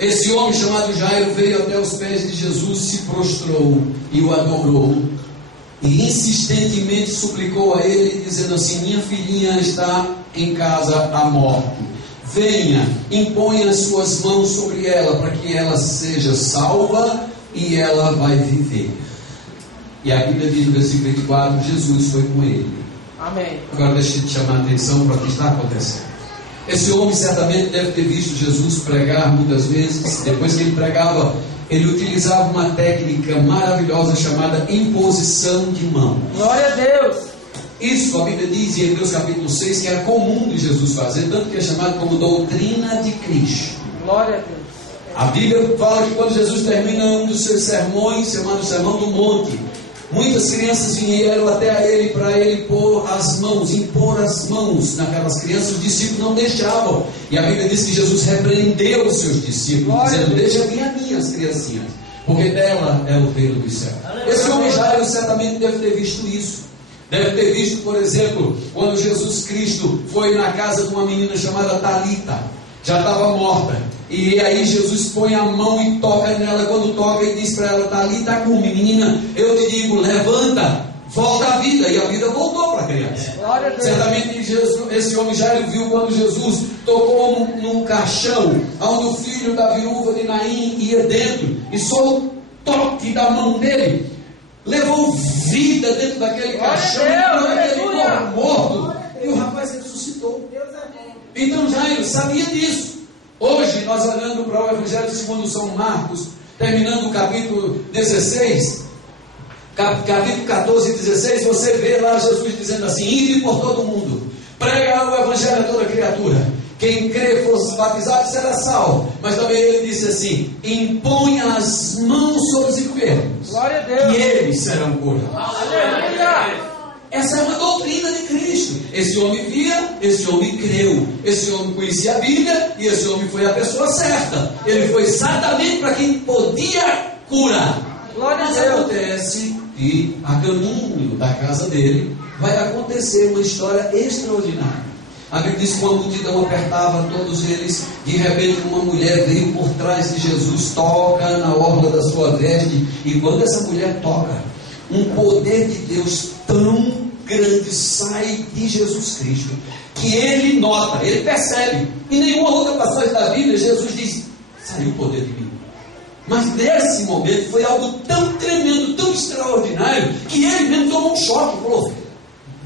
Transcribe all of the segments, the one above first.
Esse homem chamado Jairo veio até os pés de Jesus, se prostrou e o adorou. E insistentemente suplicou a ele, dizendo assim: minha filhinha está em casa à morte. Venha, imponha as suas mãos sobre ela, para que ela seja salva e ela vai viver. E a Bíblia diz no versículo 24: Jesus foi com ele. Amém. Agora deixa eu te chamar a atenção para o que está acontecendo. Esse homem certamente deve ter visto Jesus pregar muitas vezes. Depois que ele pregava, ele utilizava uma técnica maravilhosa chamada imposição de mãos. Glória a Deus. Isso a Bíblia diz em Hebreus capítulo 6 que era comum de Jesus fazer, tanto que é chamado como doutrina de Cristo. Glória a Deus. A Bíblia fala que quando Jesus termina um dos seus sermões, chamado Sermão do Monte, muitas crianças vieram até ele para ele impor as mãos naquelas crianças. Os discípulos não deixavam. E a Bíblia diz que Jesus repreendeu os seus discípulos, dizendo: deixa vir a mim as criancinhas, porque dela é o reino dos céus. Esse homem Jairo certamente deve ter visto isso. Deve ter visto, por exemplo, quando Jesus Cristo foi na casa de uma menina chamada Talita, já estava morta. E aí Jesus põe a mão e toca nela. Quando toca, ele diz para ela: Talita cumi, menina, eu te digo, levanta, volta à vida. E a vida voltou para a criança. Certamente esse homem já viu quando Jesus tocou num caixão, onde o filho da viúva de Naim ia dentro, e só o toque da mão dele levou vida dentro daquele caixão, daquele corpo morto, e o rapaz ressuscitou. Então Jairo sabia disso. Hoje, nós olhando para o Evangelho segundo São Marcos, terminando o capítulo 16, capítulo 14 e 16, você vê lá Jesus dizendo assim: ide por todo mundo, prega o Evangelho a toda criatura, quem crê fosse batizado será salvo. Mas também ele disse assim: imponha as mãos sobre os enfermos, glória a Deus, e eles serão curados. Aleluia. Essa é uma doutrina de Cristo. Esse homem via, esse homem creu, esse homem conhecia a Bíblia, e esse homem foi a pessoa certa. Ele foi exatamente para quem podia curar. Mas acontece que a caminho da casa dele vai acontecer uma história extraordinária. A Bíblia diz que uma multidão apertava todos eles. De repente uma mulher veio por trás de Jesus, toca na orla da sua veste, e quando essa mulher toca, um poder de Deus tão grande sai de Jesus Cristo, que ele nota, ele percebe. Em nenhuma outra passagem da Bíblia Jesus diz: saiu o poder de mim. Mas nesse momento foi algo tão tremendo, tão extraordinário, que ele mesmo tomou um choque e falou: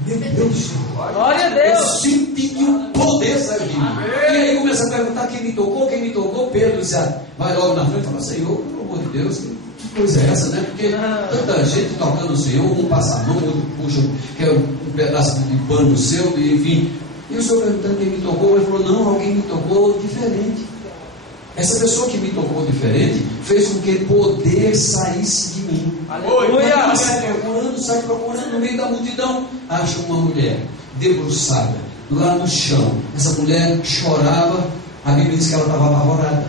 meu Deus do céu, glória a Deus, eu senti que o poder saiu de mim. E aí começa a perguntar: quem me tocou? Quem me tocou? Pedro disse, vai logo na frente e fala: Senhor, pelo amor de Deus, que coisa é essa, né? Porque tanta gente tocando o Senhor, um passa a mão, outro puxa, quer um pedaço de pano seu, enfim. E o Senhor perguntando quem me tocou, ele falou: não, alguém me tocou diferente. Essa pessoa que me tocou diferente fez com que poder saísse de mim. Aleluia! Sai procurando no meio da multidão, acha uma mulher debruçada lá no chão. Essa mulher chorava. A Bíblia diz que ela estava apavorada.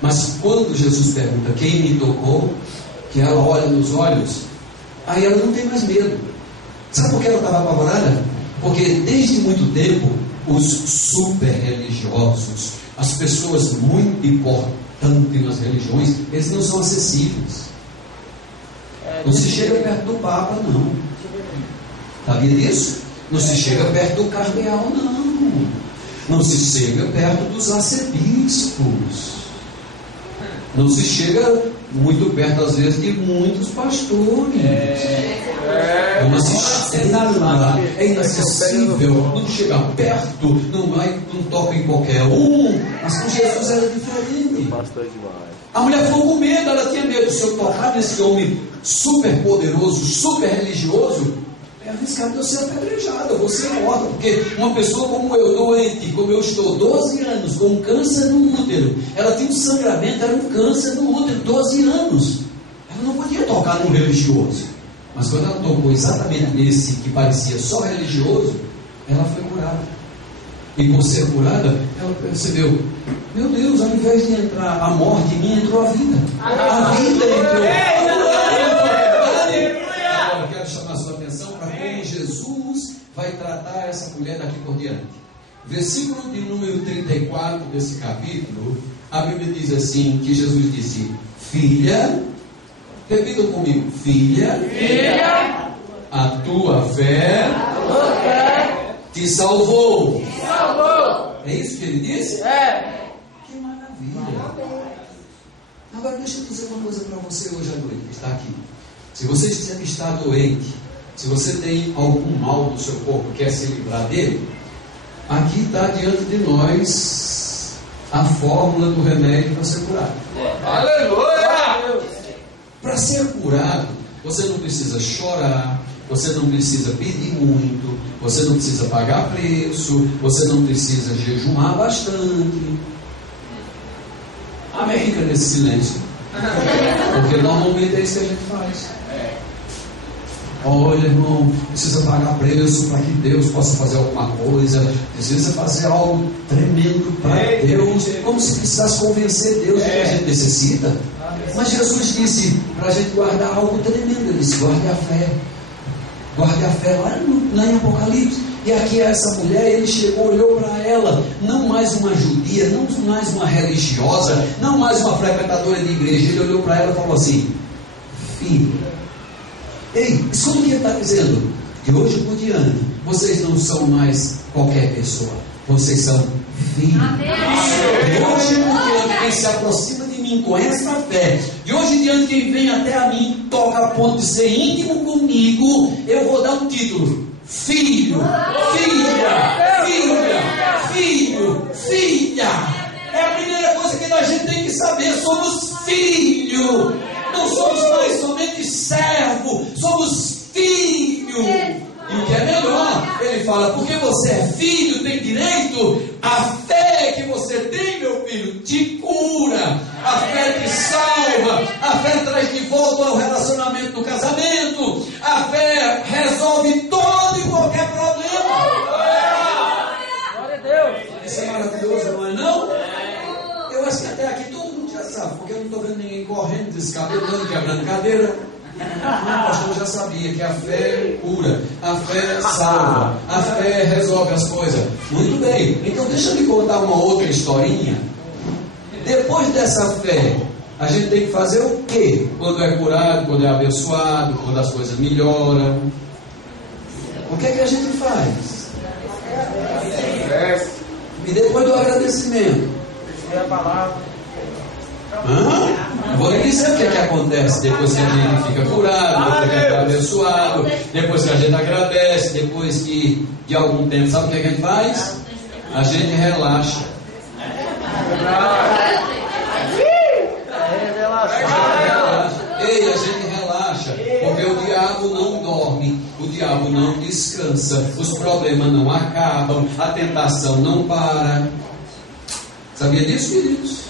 Mas quando Jesus pergunta quem me tocou, que ela olha nos olhos, aí ela não tem mais medo. Sabe por que ela estava apavorada? Porque desde muito tempo os super religiosos, as pessoas muito importantes nas religiões, eles não são acessíveis. Não se chega perto do Papa, não. Sabia disso? Não se chega perto do cardeal, não. Não se chega perto dos arcebispos. Não se chega muito perto, às vezes, de muitos pastores. É inacessível. Não chega perto, não toca em qualquer um. Mas com Jesus era diferente. A mulher ficou com medo, ela tinha medo. Se eu tocar nesse homem super poderoso, super religioso, ela disse que eu vou ser apedrejada, eu vou ser morta. Porque uma pessoa como eu, doente, como eu estou, 12 anos, com um câncer no útero, ela tinha um sangramento, era um câncer no útero, 12 anos. Ela não podia tocar num religioso. Mas quando ela tocou exatamente nesse que parecia só religioso, ela foi curada. E por ser curada, ela percebeu: meu Deus, ao invés de entrar a morte em mim, entrou a vida. A vida entrou. Agora eu quero chamar a sua atenção para como Jesus vai tratar essa mulher daqui por diante. versículo de número 34 desse capítulo, a Bíblia diz assim, que Jesus disse: filha, repita comigo, filha, a tua fé te salvou. É isso que ele disse? É. Que maravilha. Agora deixa eu dizer uma coisa para você hoje à noite, que está aqui. Se você está doente, se você tem algum mal no seu corpo, quer se livrar dele, aqui está diante de nós a fórmula do remédio para ser curado. Aleluia! Para ser curado, você não precisa chorar, você não precisa pedir muito, você não precisa pagar preço, você não precisa jejuar bastante. Amém? Fica nesse silêncio. Porque normalmente é isso que a gente faz. Olha, irmão, precisa pagar preço para que Deus possa fazer alguma coisa. Precisa fazer algo tremendo para Deus. Como se precisasse convencer Deus de que a gente necessita. Mas Jesus disse para a gente guardar algo tremendo. Ele disse: guarde a fé. Guarde a fé lá em Apocalipse. E aqui essa mulher, ele chegou, olhou para ela, não mais uma judia, não mais uma religiosa, não mais uma frequentadora de igreja. Ele olhou para ela e falou assim: filha, ei, escuta o que ele está dizendo. De hoje por diante, vocês não são mais qualquer pessoa, vocês são filhos. De hoje por diante, quem se aproxima de mim com essa fé, de hoje em diante, quem vem até a mim, toca a ponto de ser íntimo comigo, eu vou dar um título: filho, filha, filha, filho, filha. É a primeira coisa que a gente tem que saber: somos filho. Não somos mais somente servo, somos filho. E o que é melhor, ele fala: porque você é filho, tem direito. A fé que você tem, meu filho, te cura. A fé te salva. A fé traz de volta ao relacionamento do casamento. A fé resolve todo e qualquer problema. Glória a Deus. Isso é maravilhoso, não é não? Eu acho que até aqui todo mundo já sabe, porque eu não estou vendo ninguém correndo, descabelando, quebrando cadeira. O pastor já sabia que a fé cura, a fé salva, a fé resolve as coisas. Muito bem, então deixa eu lhe contar uma outra historinha. Depois dessa fé, a gente tem que fazer o quê? Quando é curado, quando é abençoado, quando as coisas melhoram. O que é que a gente faz? E depois do agradecimento? A palavra. Vou lhe dizer o que é que acontece depois que a gente fica curado, depois que a gente é abençoado, depois que a gente agradece, depois que de algum tempo, sabe o que é que a gente faz? A gente relaxa. Ei, a gente relaxa, porque o diabo não dorme, o diabo não descansa, os problemas não acabam, a tentação não para. Sabia disso, queridos?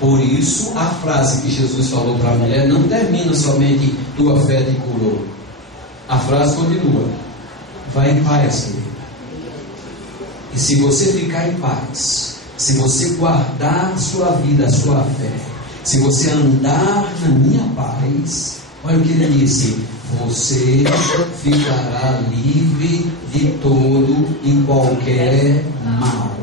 Por isso, a frase que Jesus falou para a mulher não termina somente: tua fé te curou. A frase continua: vai em paz, querida. E se você ficar em paz, se você guardar a sua vida, a sua fé, se você andar na minha paz, olha o que ele disse: você ficará livre de todo e qualquer mal.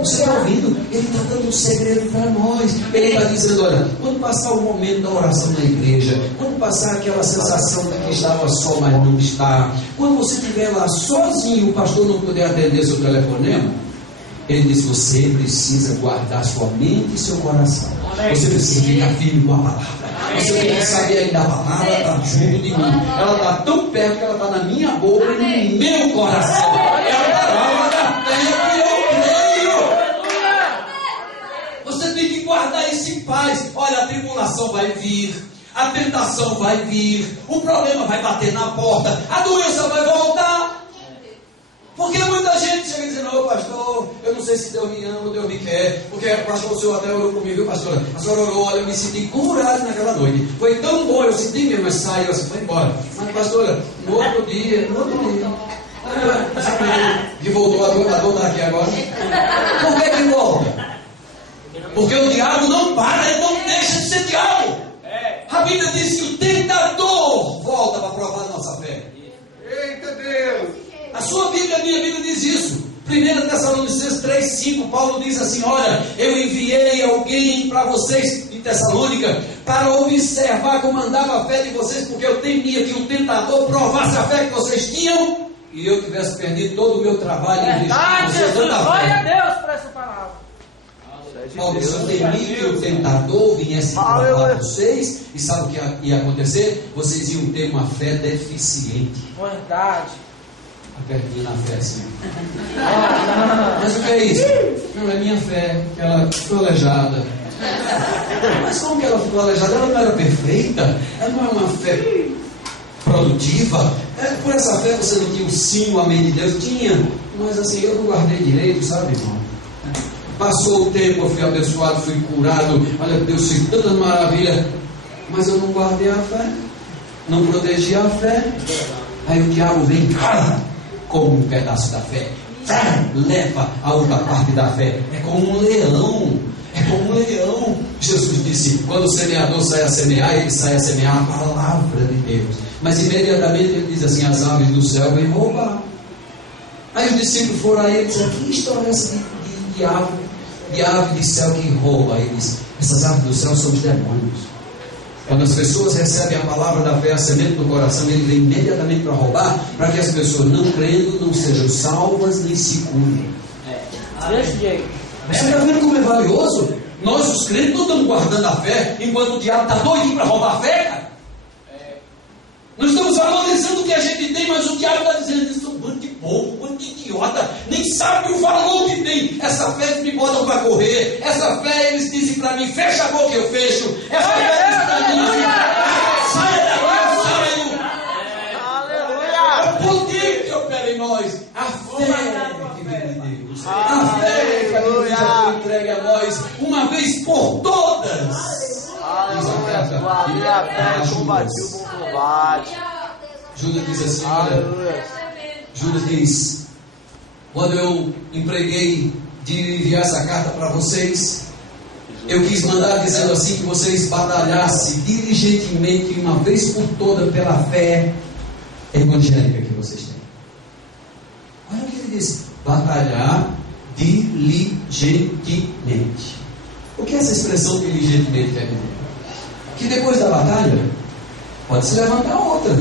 Você está ouvindo? Ele está dando um segredo para nós. Ele está dizendo: olha, quando passar o momento da oração na igreja, quando passar aquela sensação de que estava só, mas não está, quando você estiver lá sozinho, o pastor não puder atender seu telefonema, ele diz: você precisa guardar sua mente e seu coração. Você precisa ficar firme com a palavra. Você tem que saber ainda: a palavra está junto de mim. Ela está tão perto que ela está na minha boca e no meu coração. É a palavra da fé que eu creio. Você tem que guardar isso em paz. Olha, a tribulação vai vir, a tentação vai vir, o problema vai bater na porta, a doença vai voltar. Porque muita gente chega dizendo: ô pastor, eu não sei se Deus me ama ou Deus me quer, porque pastor, o senhor até orou comigo, viu, pastora? A senhora orou, olha, eu me senti curado naquela noite. Foi tão bom, eu senti mesmo, mas saiu assim, foi embora. Mas pastora, no outro dia, que voltou, a dor está aqui agora. Por que volta? Porque o diabo não para, ele não deixa de ser diabo. A Bíblia diz que o tentador volta para provar a nossa fé. Eita Deus! A sua Bíblia, a minha Bíblia diz isso. 1 Tessalonicenses 3:5, Paulo diz assim: olha, eu enviei alguém para vocês em Tessalônica para observar como andava a fé de vocês, porque eu temia que o tentador provasse a fé que vocês tinham e eu tivesse perdido todo o meu trabalho. Verdade, Jesus, glória a Deus por essa palavra. Paulo disse: eu temia que o tentador viesse provar vocês, e sabe o que ia acontecer? Vocês iam ter uma fé deficiente. Verdade. Apertinha na fé assim. Mas o que é isso? Não, é minha fé, que ela ficou aleijada. Mas como que ela ficou aleijada? Ela não era perfeita, ela não é uma fé produtiva. Por essa fé você não tinha o sim, o amém de Deus? Tinha, mas assim, eu não guardei direito, sabe, irmão? Passou o tempo, eu fui abençoado, fui curado, olha, Deus fez tanta maravilha, mas eu não guardei a fé, não protegi a fé. Aí o diabo vem, como um pedaço da fé, leva a outra parte da fé. É como um leão. É como um leão. Jesus disse: quando o semeador sai a semear, ele sai a semear a palavra de Deus. Mas imediatamente ele diz assim: as aves do céu vêm roubar. Aí os discípulos foram a ele e disseram: que história é essa de ave de céu que rouba? Aí ele diz: essas aves do céu são os demônios. Quando as pessoas recebem a palavra da fé, a semente do coração, ele vem imediatamente para roubar, para que as pessoas não crendo não sejam salvas nem se curem. Desse jeito. Você está vendo como é valioso? Nós, os crentes, não estamos guardando a fé, enquanto o diabo está doidinho para roubar a fé, cara. Nós estamos valorizando o que a gente tem, mas o diabo está dizendo: isso é um bando de bobo, um bando de idiota, nem sabe o valor que tem. Essa fé eles me botam para correr, essa fé eles dizem para mim: fecha a boca, eu fecho. Essa fé eles para mim: saia daqui, eu saio. É o poder que opera em nós, a fé que vem de Deus, a fé que já foi entregue a nós uma vez por todas. Judas diz assim: olha, Judas diz: quando eu empreguei de enviar essa carta para vocês, eu quis mandar dizendo assim que vocês batalhassem diligentemente uma vez por toda pela fé evangélica que vocês têm. Olha o que ele diz: batalhar diligentemente. O que essa expressão diligentemente quer dizer? Que depois da batalha pode se levantar outra.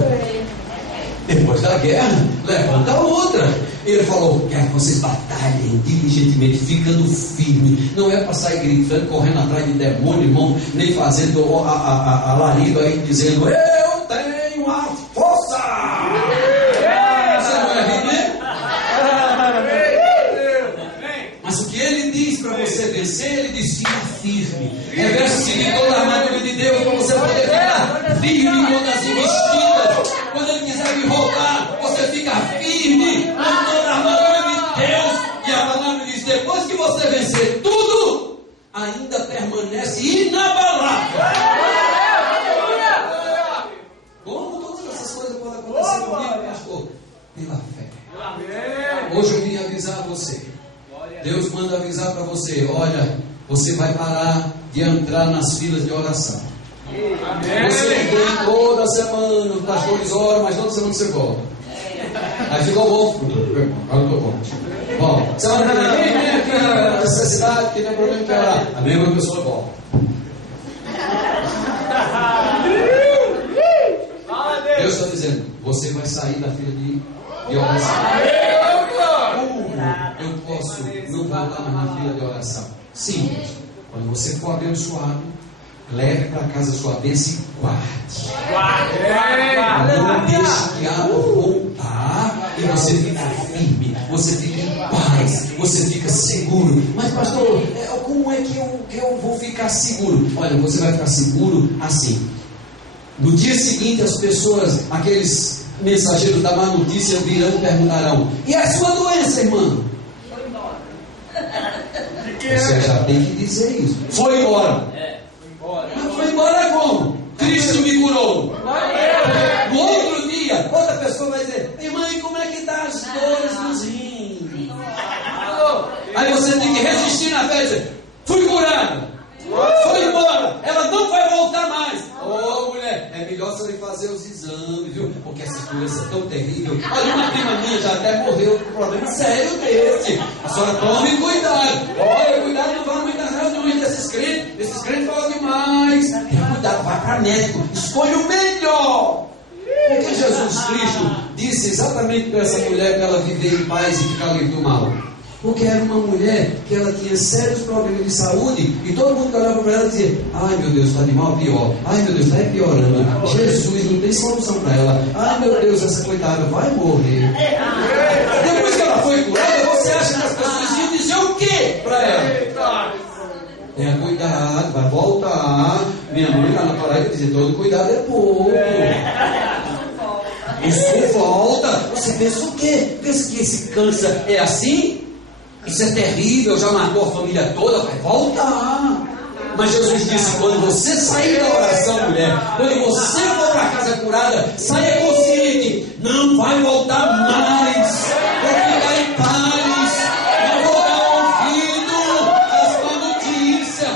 Depois da guerra, levanta outra. Ele falou: quero que vocês batalhem diligentemente, ficando firme. Não é para sair gritando, correndo atrás de demônio, irmão, nem fazendo a larido aí, dizendo: eu tenho a força. Você não é rir, né? Mas o que ele diz para você vencer, ele diz: fica firme. Reveste-se de toda a armadura de Deus para você poder ficar firme contra as investidas. Quando ele quiser me roubar, você fica firme com toda a armadura de Deus. E a palavra diz: depois que você vencer tudo, ainda permanece inabalável. Como todas essas coisas podem acontecer comigo, pastor? Pela fé. Hoje eu vim avisar você. Deus manda avisar para você: olha, você vai parar de entrar nas filas de oração. Você vem toda semana, os pastores oram, mas toda semana você volta. Aí ficou bom, agora eu estou bom. Bom, semana que vem aqui na necessidade, que não é problema que orar. A mesma pessoa volta. Deus está dizendo: você vai sair da fila de oração. Eu posso não voltar mais na fila de oração? Simples. Quando você for abençoado, leve para casa a sua bênção e guarde. Não deixe o diabo voltar e você fica firme, você fica em paz, você fica seguro. Mas pastor, como é que eu vou ficar seguro? Olha, você vai ficar seguro assim. No dia seguinte, as pessoas, aqueles mensageiros da má notícia virão e perguntarão: e a sua doença, irmão? Você já tem que dizer isso. Foi embora. Mas foi embora como? Cristo me curou. No outro dia, outra pessoa vai dizer: irmã, e como é que está as dores nos rins? Aí você tem que resistir na fé e dizer: fui curado. Foi embora. Ela não vai voltar mais. Mulher, é melhor você fazer os exames, viu? Porque essa doença é tão terrível. Olha, uma prima minha já até morreu com um problema sério desse. A senhora tome cuidado. Olha, cuidado, não vá muito nas reuniões desses crentes. Esses crentes falam demais. Tenha cuidado, vá para médico. Escolha o melhor. Porque Jesus Cristo disse exatamente para essa mulher que ela viver em paz e ficar livre do mal. Porque era uma mulher que ela tinha sérios problemas de saúde e todo mundo que olhava para ela e dizia: ai meu Deus, está de mal pior. Ai meu Deus, está piorando. Jesus não tem solução para ela. Ai meu Deus, essa coitada vai morrer. Depois que ela foi curada, você acha que as pessoas iam dizer o quê para ela? Tenha cuidado, vai voltar. Minha mãe lá na Paraíba dizia: todo cuidado é pouco. Isso volta. Você pensa o quê? Pensa que esse câncer é assim? Isso é terrível, já matou a família toda, vai voltar. Mas Jesus disse: quando você sair da oração, mulher, quando você for para casa curada, saia consciente, não vai voltar mais. Vai ficar em paz. Não vou dar ouvido às má notícias.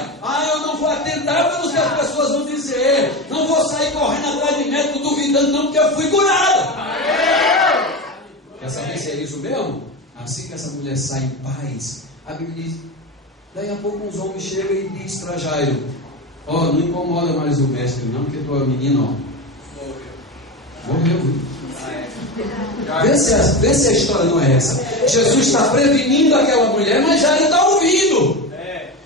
Eu não vou atentar para o que as pessoas vão dizer. Não vou sair correndo atrás de médico duvidando, não, porque eu fui curada. Quer saber se é isso mesmo? Assim que essa mulher sai em paz, a Bíblia diz: daí a pouco uns homens chegam e diz para Jairo: não incomoda mais o mestre não, porque tu é o menino, morreu. Vê se a história não é essa. Jesus está prevenindo aquela mulher, mas Jairo está ouvindo.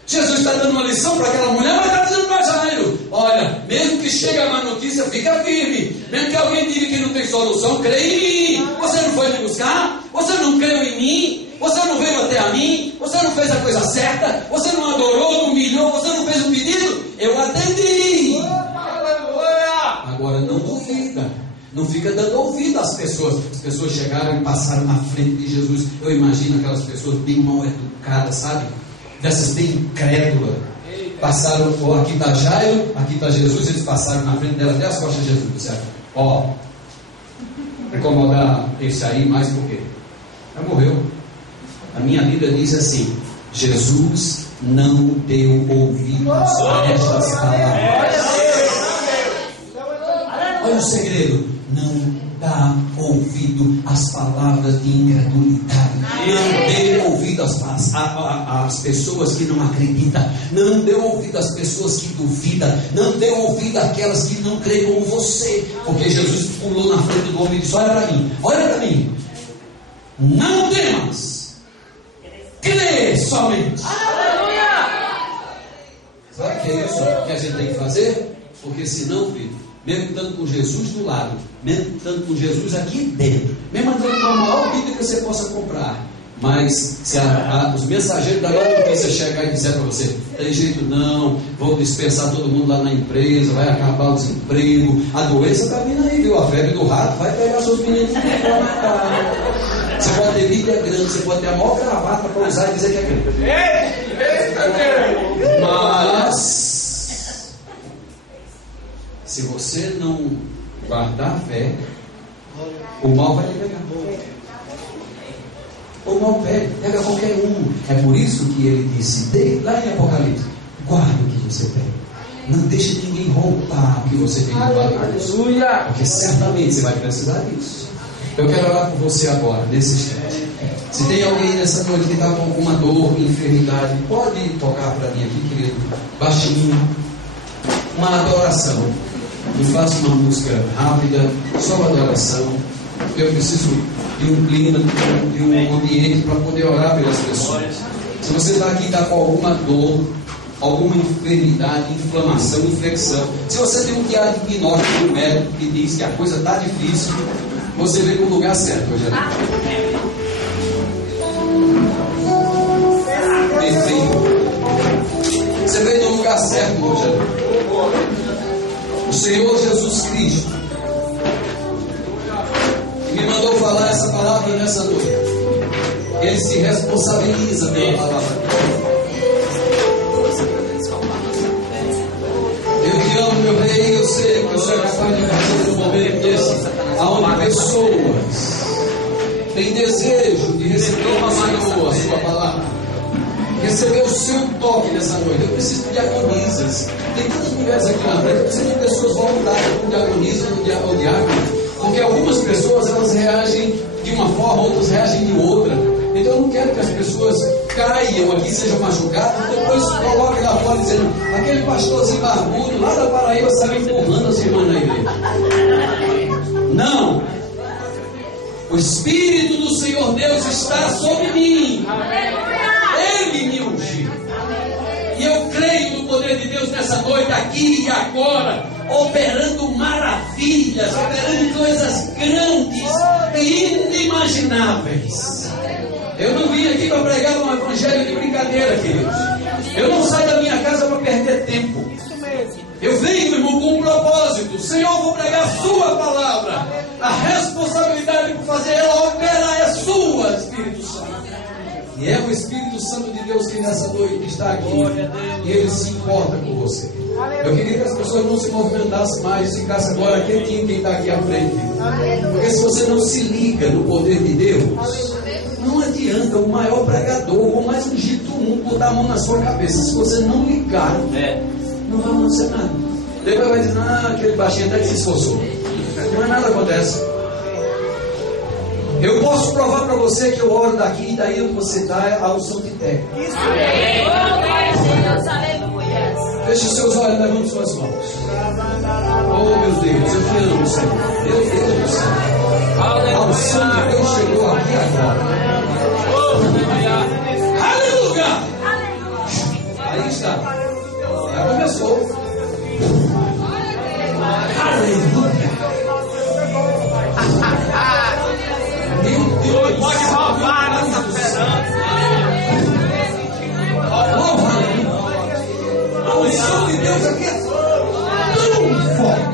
Jesus está dando uma lição para aquela mulher, mas está dizendo para Jairo: olha, mesmo que chegue a má notícia, fica firme. Mesmo que alguém diga que não tem solução, creia em mim. Você não foi me buscar? Você não creu em mim? Você não veio até a mim? Você não fez a coisa certa? Você não adorou, não humilhou? Você não fez o pedido? Eu atendi. Agora não duvida. Não fica dando ouvido às pessoas. As pessoas chegaram e passaram na frente de Jesus. Eu imagino aquelas pessoas bem mal educadas, sabe? Dessas bem incrédulas. Passaram, aqui está Jairo, aqui está Jesus. Eles passaram na frente dela até as costas de Jesus. Disseram: incomodar esse aí mais por quê? Já morreu. A minha Bíblia diz assim: Jesus não deu ouvidos a estas palavras. Olha o segredo: não dá ouvido às palavras de incredulidade. Não dê ouvido às pessoas que não acreditam. Não dê ouvido às pessoas que duvidam. Não dê ouvido àquelas que não creem como você. Porque Jesus pulou na frente do homem e disse: olha para mim, olha para mim. Não temas, crê somente. Sabe o que é isso que a gente tem que fazer? Porque senão, filho, mesmo estando com Jesus do lado, mesmo estando com Jesus aqui dentro, mesmo andando com a maior Bíblia que você possa comprar, mas se os mensageiros da nova notícia chegar e disser para você: tem jeito não, vou dispensar todo mundo lá na empresa, vai acabar o desemprego, a doença está vindo aí, viu? A febre do rato vai pegar seus meninos. Você pode ter Bíblia grande, você pode ter a maior gravata para usar e dizer que é grande. Mas se você não guardar a fé, o mal vai lhe pegar. O mal pega qualquer um. É por isso que ele disse lá em Apocalipse: guarda o que você tem. Não deixe ninguém roubar o que você tem. Aleluia! Porque certamente você vai precisar disso. Eu quero orar por você agora, nesse instante. Se tem alguém nessa noite que está com alguma dor, enfermidade, pode tocar para mim aqui, querido, baixinho. Uma adoração. Me faça uma música rápida, só uma adoração. Eu preciso de um clima, de um ambiente para poder orar pelas pessoas. Se você está aqui, está com alguma dor, alguma enfermidade, inflamação, infecção, se você tem um diagnóstico do médico que diz que a coisa está difícil, você veio para o lugar certo hoje. Perfeito. Você veio no lugar certo hoje. O Senhor Jesus Cristo me mandou falar essa palavra nessa noite. Ele se responsabiliza pela palavra. Eu te amo, meu rei, eu sei que eu sou capaz de fazer um momento desse, aonde pessoas têm desejo de receber uma maior a sua palavra, receber o seu toque nessa noite. Eu preciso de diaconisas. Tem tantas mulheres aqui na frente, eu preciso de pessoas voluntárias como diaconisa ou diácono. Porque algumas pessoas, elas reagem de uma forma, outras reagem de outra. Então eu não quero que as pessoas caiam aqui, sejam machucadas, depois coloquem lá fora dizendo: aquele pastorzinho barbudo lá da Paraíba saiu empurrando as irmãs na igreja. Não! O Espírito do Senhor Deus está sobre mim. Ele me ungiu. E eu creio no poder de Deus nessa noite, aqui e agora, operando maravilhas, operando coisas grandes e inimagináveis. Eu não vim aqui para pregar um evangelho de brincadeira, queridos. Eu não saio da minha casa para perder tempo. Eu venho, irmão, com um propósito. Senhor, vou pregar a sua palavra. A responsabilidade por fazer ela operar é sua, Espírito Santo. E é o Espírito Santo de Deus que nessa noite está aqui. E Ele se importa com você. Eu queria que as pessoas não se movimentassem mais, ficassem agora quietinho quem está aqui à frente. Porque se você não se liga no poder de Deus, não adianta o maior pregador, o mais ungido do mundo, botar a mão na sua cabeça. Se você não ligar, não vai acontecer nada. Depois vai dizer: aquele baixinho até que se esforçou. Mas nada acontece. Eu posso provar para você que eu oro daqui e daí onde você está é a unção de terra. Feche os seus olhos, levante suas mãos. Oh meu Deus, eu te amo, Senhor. Meu Deus do céu. A unção de Deus chegou aqui agora. Aleluia! Aí está. Já começou. Aleluia! Meu Deus! Pode roubar nessa esperança. A unção de Deus aqui é tão forte.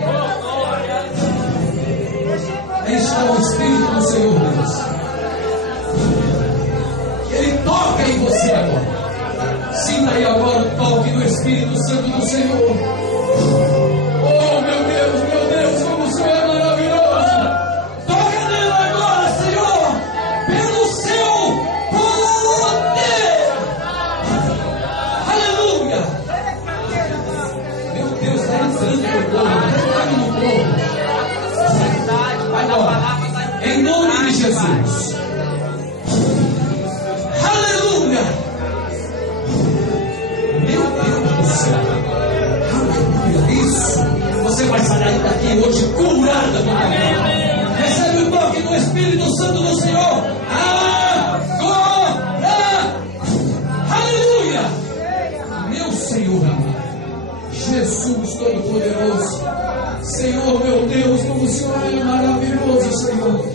Aí está o Espírito do Senhor Deus. Ele toca em você agora. Sinta aí agora o toque do Espírito Santo do Senhor. Oh meu Deus, como o Senhor é maravilhoso. Toca nele agora, Senhor, pelo seu poder. Aleluia. Meu Deus, está entrando no corpo. Agora, em nome de Jesus. Aleluia. Meu Deus do céu. Aleluia. Isso. Você vai sair daqui hoje curada, meu irmão. Recebe o toque do Espírito Santo do Senhor. Agora. Aleluia. Meu Senhor amado. Jesus Todo-Poderoso. Senhor, meu Deus, como o Senhor é maravilhoso, Senhor.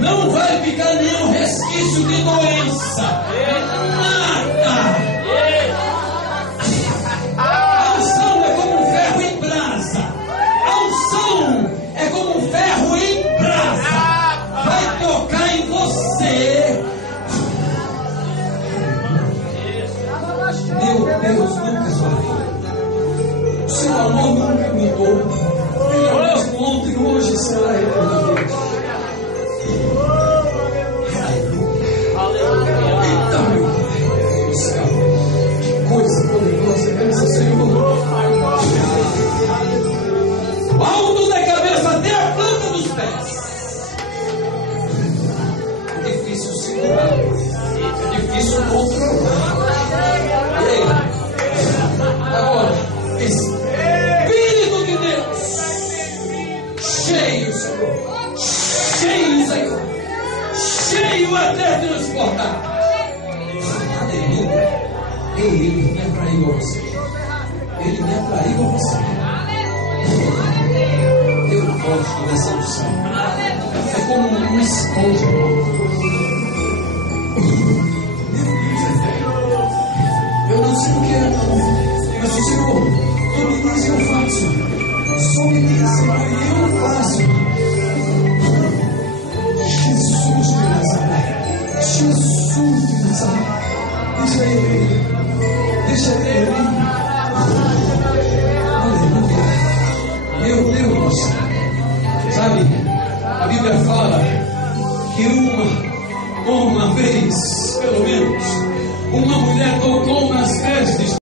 Não vai ficar nenhum resquício de doença. Nada. A unção é como um ferro em brasa. A unção é como um ferro em brasa. Vai tocar em você. Meu Deus, nunca vai. O seu amor nunca mudou. Ele é o mesmo ontem, hoje será eternamente. Eita, meu Pai do céu. Que coisa poderosa é essa, Senhor. Alto da cabeça até a planta dos pés. É difícil segurar. É difícil controlar. E aí? Agora, Espírito de Deus. Cheio, Senhor. Cheio, Senhor. Cheio até transportar. Aleluia. Ele me atraiu a você. Ele me atraiu a você. Eu gosto dessa unção. É como uma esponja. Eu não sei o que é, não. Mas o Senhor, tu me diz, eu faço. Só me diz, Senhor, e eu faço. Jesus de Nazaré. Jesus de Nazaré. Deixa ele. Deixa ele. Aleluia. Meu Deus. Sabe, a Bíblia fala que uma vez, pelo menos, uma mulher tocou nas vestes